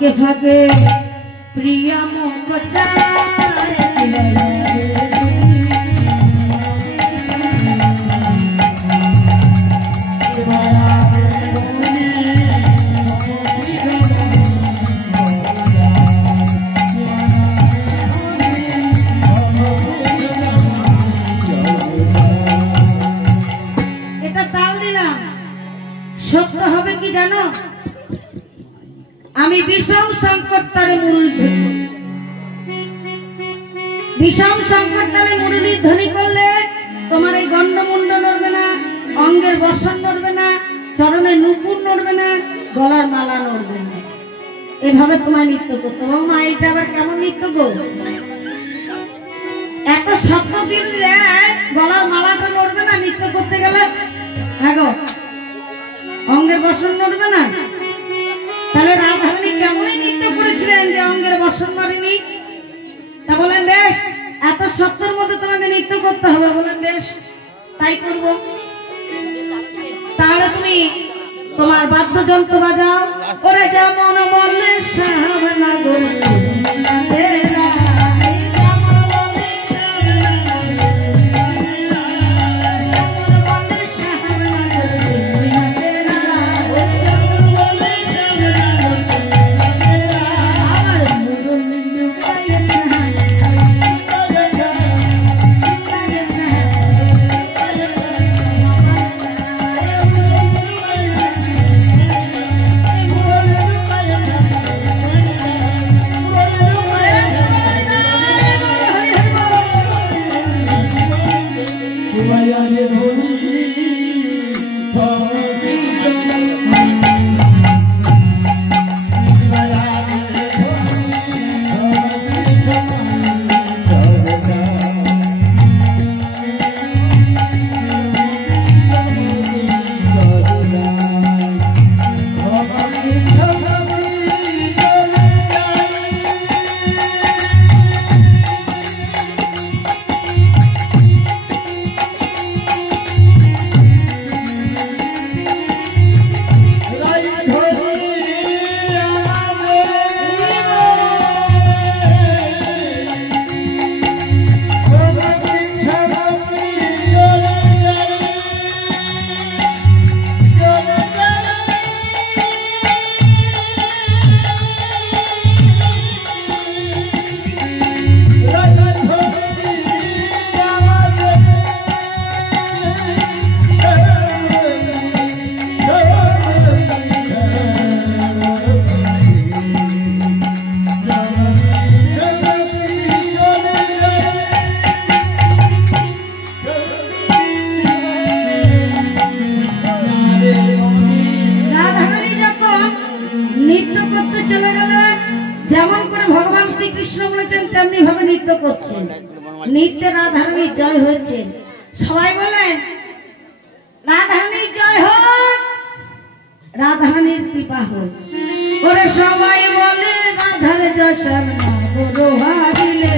ফাঁকে ফাঁকে প্রিয়া মুখ সত্য হবে কি জানো? আমি বিষম সংকট তারে মুরুলি ধরি, বিষম সংকট তারে মুরুলি ধ্বনি করলে তোমার এই গন্ডমুন্ড নড়বে না, অঙ্গের বসন নড়বে না, চরণে নুপুর নড়বে না, গলার মালা নড়বে না। এভাবে তোমায় নৃত্য করতে হবে। মা এটা আবার কেমন নৃত্য গো? এত শক্ত দিলে গলার মালাটা নড়বে না নৃত্য করতে গেলে? হ্যাঁ গো, অঙ্গের বসন নড়বে না? তাহলে রাধারানী কেমনই নৃত্য করেছিলেন যে অঙ্গের বসন নড়েনি? তা বলেন বেশ, এত শক্তর মধ্যে তোমাকে নৃত্য করতে হবে। বলেন বেশ, তাই করব। তাহলে তুমি তোমার বাদ্যযন্ত্র বাজাও। ওরে যেমন বললে শাহনগর নিত্যে রাধারানীর জয় হয়েছে। সবাই বলেন রাধারানীর জয় হোক, রাধারানীর কৃপা হোক। ওরে সবাই বলে রাধার যশোর হারিলে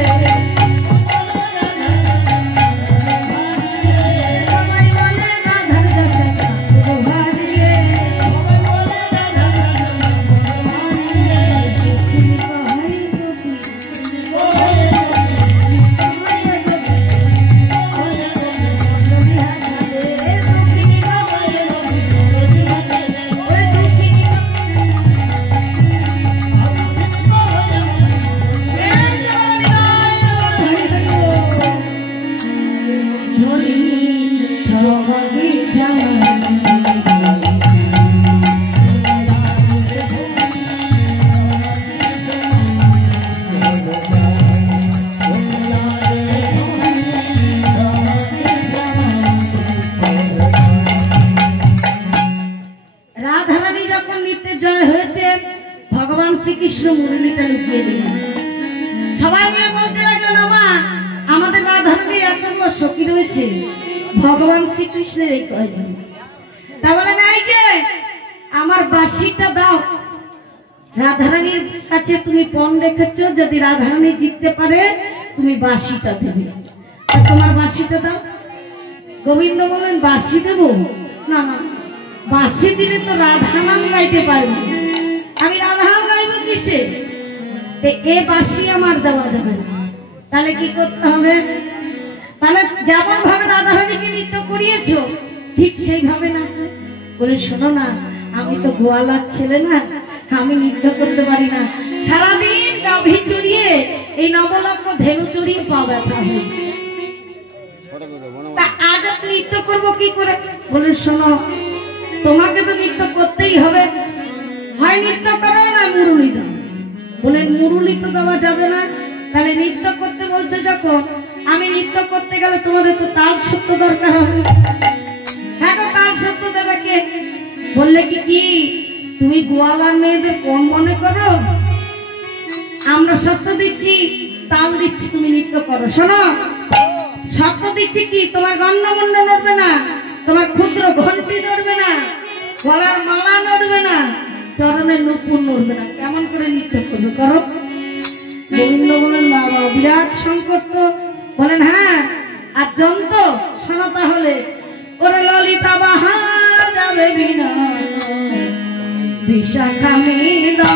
শ্রীকৃষ্ণ মুরলীটা লুকিয়ে দিলেন। সবাই মিলে বলতে লাগলো, মা আমাদের রাধারানীর এত বড় সখী রয়েছে, ভগবান শ্রীকৃষ্ণের এই কয়জন। তা বলে নাই যে আমার বাঁশিটা দাও। রাধারানীর কাছে তুমি পণ রেখেছো, যদি রাধারানী জিততে পারে তুমি বাঁশিটা দেবে। তোমার বাঁশিটা দাও। গোবিন্দ বলেন বাঁশি দেবো? না না, বাঁশি দিলে তো রাধা নাম গাইতে পারবো। আমি রাধা নাম গাইবো কিসে? এ বাঁশি আমার দেওয়া যাবে না। তাহলে কি করতে হবে? তাহলে যেমন ভাবে রাধারানীকে নৃত্য করিয়েছো ঠিক সেইভাবে নাচো। বলে শোনো না, আমি তো গোয়ালার ছেলে না, আমি নৃত্য করতে পারি না। সারাদিন গাভী চড়িয়ে এই নবলক্ষ ধেনু চড়িয়ে পা ব্যথা হয়ে যায়। আজ নৃত্য করবো কি করে? বলে শোনো, তোমাকে তো নৃত্য করতেই হবে, হয় নৃত্য করো না মুরুলি দাও। বলে মুরুলি তো দেওয়া যাবে না। তাহলে নৃত্য করতে বলছে যখন, আমি নৃত্য করতে গেলে তোমাদের তো তাল সত্য দরকার হবে। হ্যাঁ গো, তাল সত্য দেবে কে? বললে কি তুমি গোয়ালার মেয়েদের কম মনে করো? আমরা সত্য দিচ্ছি, তাল দিচ্ছি, তুমি নৃত্য করো। শোনো, সত্য দিচ্ছি কি, তোমার গন্ধমুণ্ড নড়বে না, তোমার ক্ষুদ্র ঘন্টি নড়বে না, গলার মালা নড়বে না, চরণের নুপুর নড়বে না। কেমন করে নৃত্য করবে? করো। গোবিন্দ বলেন বাবা বিরাট সংকট তো। বলেন হ্যাঁ, আর যন্ত্র শোনো তাহলে। ওরে ললিতা বাহা যাবে বিনা বিশাখা মিলা